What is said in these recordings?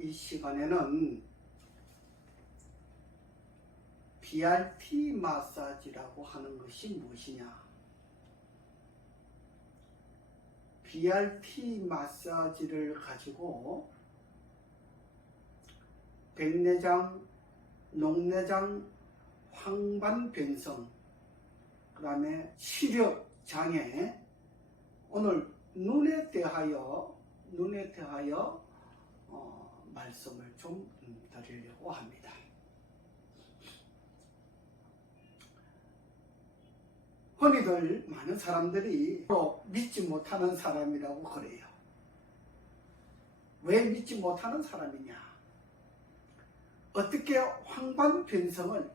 이 시간에는 BRT 마사지라고 하는 것이 무엇이냐? BRT 마사지를 가지고 백내장, 녹내장, 황반 변성, 그 다음에 시력 장애, 오늘 눈에 대하여 눈에 대하여 어, 말씀을 좀 음, 드리려고 합니다. 흔히들 많은 사람들이 또 믿지 못하는 사람이라고 그래요. 왜 믿지 못하는 사람이냐? 어떻게 황반 변성을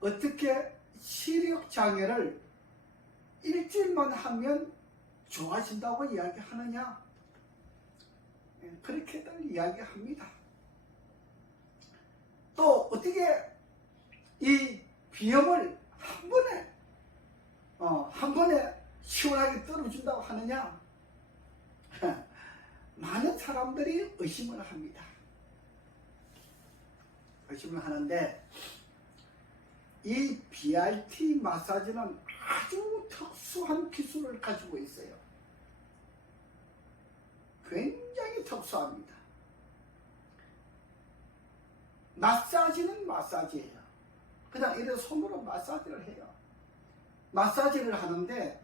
어떻게 시력 장애를 일주일만 하면 좋아진다고 이야기하느냐? 예, 그렇게들 이야기합니다. 또 어떻게 이 비염을 한 번에 어, 한 번에 시원하게 떨어준다고 하느냐? 많은 사람들이 의심을 합니다. 의심을 하는데 이 BRT 마사지는 아주 특수한 기술을 가지고 있어요. 굉장히 특수합니다. 마사지는 마사지예요. 그냥 이런 손으로 마사지를 해요. 마사지를 하는데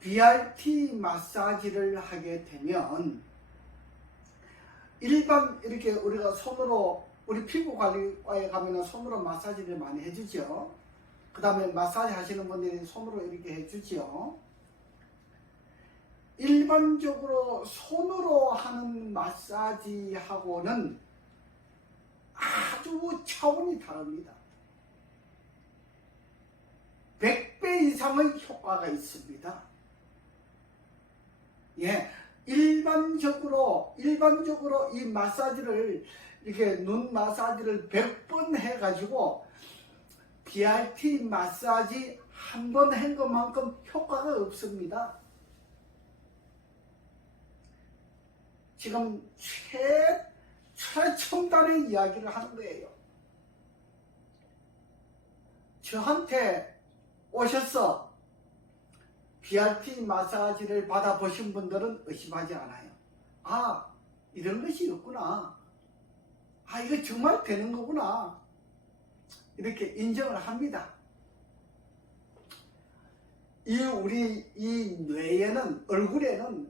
BRT 마사지를 하게 되면 일반 이렇게 우리가 손으로 우리 피부 관리과에 가면 손으로 마사지를 많이 해주죠. 그 다음에 마사지 하시는 분들이 손으로 이렇게 해주죠. 일반적으로 손으로 하는 마사지하고는 아주 차원이 다릅니다. 100배 이상의 효과가 있습니다. 예, 일반적으로, 일반적으로 이 마사지를, 이렇게 눈 마사지를 100번 해가지고, BRT 마사지 한 번 한 것만큼 효과가 없습니다. 지금 최, 최첨단의 이야기를 하는 거예요. 저한테 오셔서 BRT 마사지를 받아보신 분들은 의심하지 않아요. 아, 이런 것이 있구나. 아, 이거 정말 되는 거구나. 이렇게 인정을 합니다. 이 우리 이 뇌에는 얼굴에는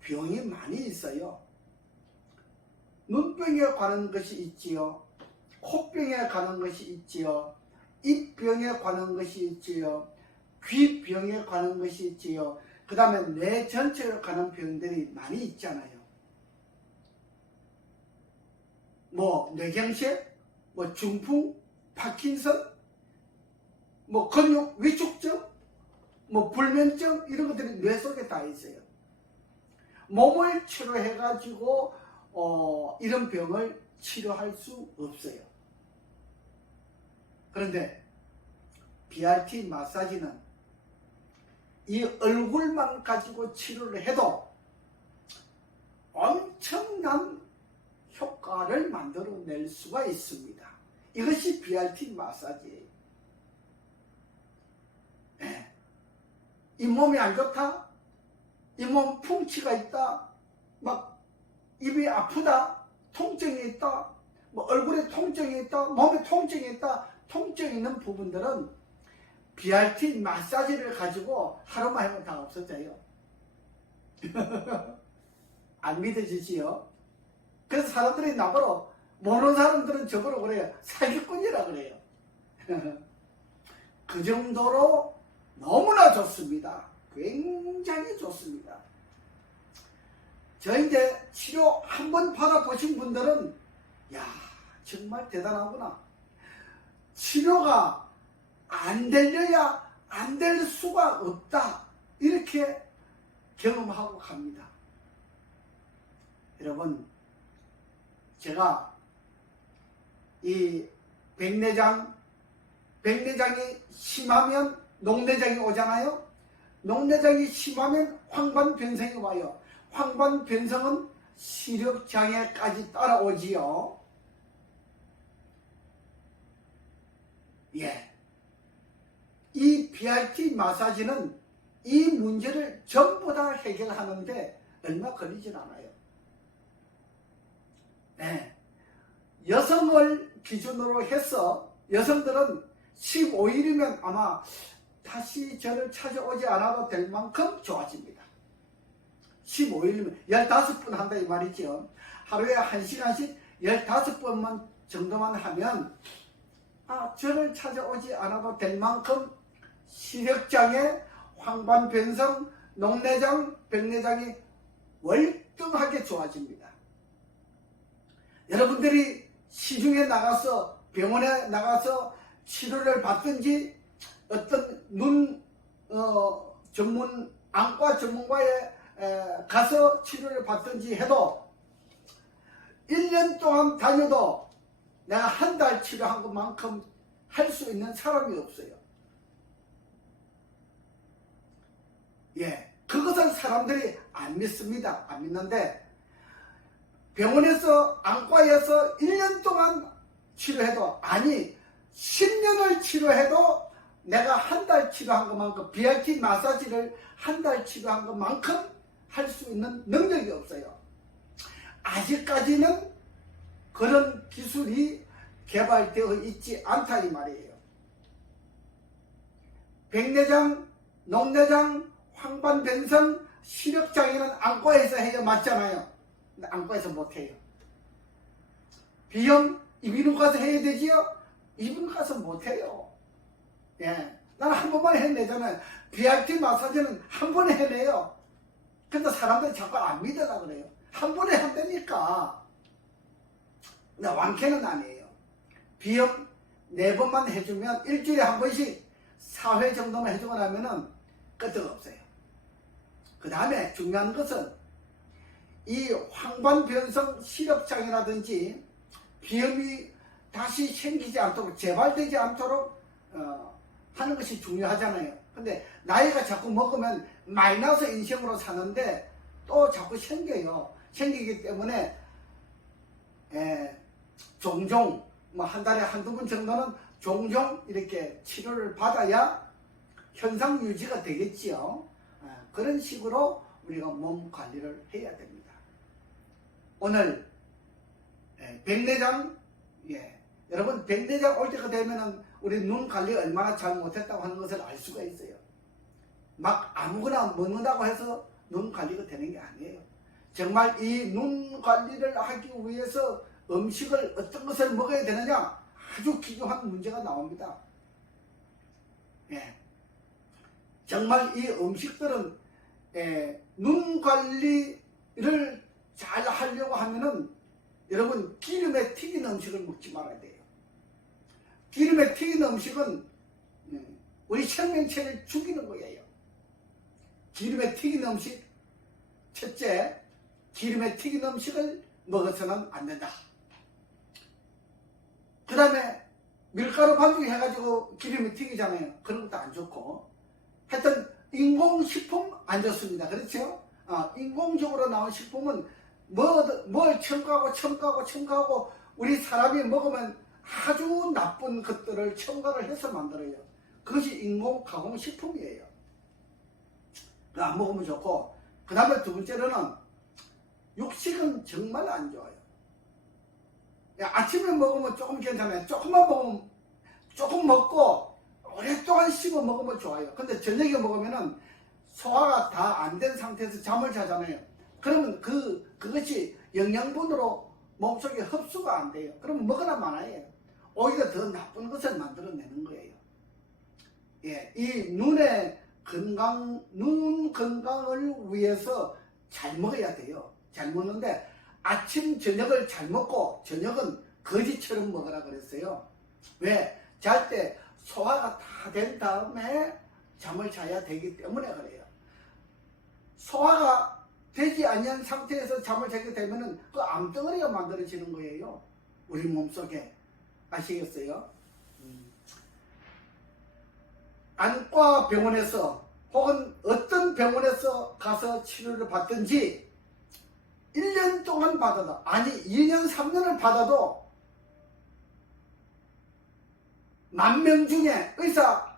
병이 많이 있어요. 눈병에 관한 것이 있지요. 코병에 관한 것이 있지요. 입병에 관한 것이 있지요. 귀병에 관한 것이 있지요. 그 다음에 뇌 전체로 가는 병들이 많이 있잖아요. 뭐 뇌경색, 뭐 중풍, 파킨슨, 뭐 근육 위축증, 뭐 불면증 이런 것들이 뇌 속에 다 있어요. 몸을 치료해 가지고 어, 이런 병을 치료할 수 없어요. 그런데 BRT 마사지는 이 얼굴만 가지고 치료를 해도 엄청난 효과를 만들어낼 수가 있습니다. 이것이 BRT 마사지예요. 네. 이 몸이 안 좋다? 이 몸 풍치가 있다? 막 입이 아프다? 통증이 있다? 뭐 얼굴에 통증이 있다? 몸에 통증이 있다? 통증 있는 부분들은 BRT 마사지를 가지고 하루만 하면 다 없어져요. 안 믿어지지요? 그래서 사람들이 나보러 모르는 사람들은 저보러 그래요. 사기꾼이라 그래요. 그 정도로 너무나 좋습니다. 굉장히 좋습니다. 저 이제 치료 한 번 받아보신 분들은 야 정말 대단하구나. 치료가 안 되려야 안 될 수가 없다. 이렇게 경험하고 갑니다. 여러분, 제가 이 백내장, 백내장이 심하면 녹내장이 오잖아요. 녹내장이 심하면 황반 변성이 와요. 황반 변성은 시력 장애까지 따라오지요. 예. 이 BRT 마사지는 이 문제를 전부 다 해결하는데 얼마 걸리진 않아요. 네. 여성을 기준으로 해서 여성들은 15일이면 아마 다시 저를 찾아오지 않아도 될 만큼 좋아집니다. 15일이면 15분 한다 이 말이죠. 하루에 1시간씩 15번만 정도만 하면 아, 저를 찾아오지 않아도 될 만큼 시력장애, 황반변성, 녹내장, 백내장이 월등하게 좋아집니다. 여러분들이 시중에 나가서 병원에 나가서 치료를 받든지 어떤 눈 어, 전문 안과 전문가에 에, 가서 치료를 받든지 해도 1년 동안 다녀도 내가 한 달 치료한 것만큼 할 수 있는 사람이 없어요. 예, 그것은 사람들이 안 믿습니다. 안 믿는데 병원에서 안과에서 1년 동안 치료해도 아니 10년을 치료해도 내가 한 달 치료한 것만큼 BRT 마사지를 한 달 치료한 것만큼 할 수 있는 능력이 없어요. 아직까지는 그런 기술이 개발되어 있지 않다 이 말이에요. 백내장, 녹내장, 황반변성, 시력장애는 안과에서 해야 맞잖아요. 근데 안과에서 못해요. 비염, 이비인후 가서 해야 되지요? 이비인후 가서 못해요. 예. 나는 한 번만 해내잖아요. BRT 마사지는 한 번에 해내요. 근데 사람들이 자꾸 안 믿어라 그래요. 한 번에 한다니까. 근데 완쾌는 아니에요. 비염 네 번만 해주면 일주일에 한 번씩 4회 정도만 해주고 나면은 끄떡 없어요. 그 다음에 중요한 것은 이 황반변성 시력장애라든지 비염이 다시 생기지 않도록 재발되지 않도록 어, 하는 것이 중요하잖아요. 근데 나이가 자꾸 먹으면 마이너스 인생으로 사는데 또 자꾸 생겨요. 생기기 때문에 에, 종종 뭐 한 달에 한두 번 정도는 종종 이렇게 치료를 받아야 현상 유지가 되겠지요. 아, 그런 식으로 우리가 몸 관리를 해야 됩니다. 오늘 예, 백내장 예, 여러분 백내장 올 때가 되면은 우리 눈 관리 얼마나 잘 못했다고 하는 것을 알 수가 있어요. 막 아무거나 먹는다고 해서 눈 관리가 되는 게 아니에요. 정말 이 눈 관리를 하기 위해서 음식을 어떤 것을 먹어야 되느냐 아주 기묘한 문제가 나옵니다. 예. 정말 이 음식들은 예, 눈 관리를 잘 하려고 하면은 여러분 기름에 튀긴 음식을 먹지 말아야 돼요. 기름에 튀긴 음식은 음, 우리 생명체를 죽이는 거예요. 기름에 튀긴 음식 첫째 기름에 튀긴 음식을 먹어서는 안 된다. 그 다음에 밀가루 반죽 해가지고 기름에 튀기잖아요. 그런 것도 안 좋고. 하여튼 인공식품 안 좋습니다. 그렇죠? 아, 인공적으로 나온 식품은 뭐, 뭘 첨가하고 첨가하고 첨가하고 우리 사람이 먹으면 아주 나쁜 것들을 첨가를 해서 만들어요. 그것이 인공 가공 식품이에요. 안 먹으면 좋고 그 다음에 두 번째로는 육식은 정말 안 좋아요. 야, 아침에 먹으면 조금 괜찮아요. 조금만 먹으면 조금 먹고 오랫동안 씹어 먹으면 좋아요. 근데 저녁에 먹으면은 소화가 다 안 된 상태에서 잠을 자잖아요. 그러면 그 그것이 영양분으로 몸속에 흡수가 안 돼요. 그러면 먹으나 말아요. 오히려 더 나쁜 것을 만들어내는 거예요. 예, 이 눈의 건강, 눈 건강을 위해서 잘 먹어야 돼요. 잘 먹는데 아침, 저녁을 잘 먹고 저녁은 거지처럼 먹으라 그랬어요. 왜? 잘 때 소화가 다 된 다음에 잠을 자야 되기 때문에 그래요. 소화가 되지 않은 상태에서 잠을 자게 되면은 그 암덩어리가 만들어지는 거예요. 우리 몸속에. 아시겠어요? 음. 안과 병원에서 혹은 어떤 병원에서 가서 치료를 받든지 1년 동안 동안 받아도 아니 2년 3년을 받아도 만 명 중에 의사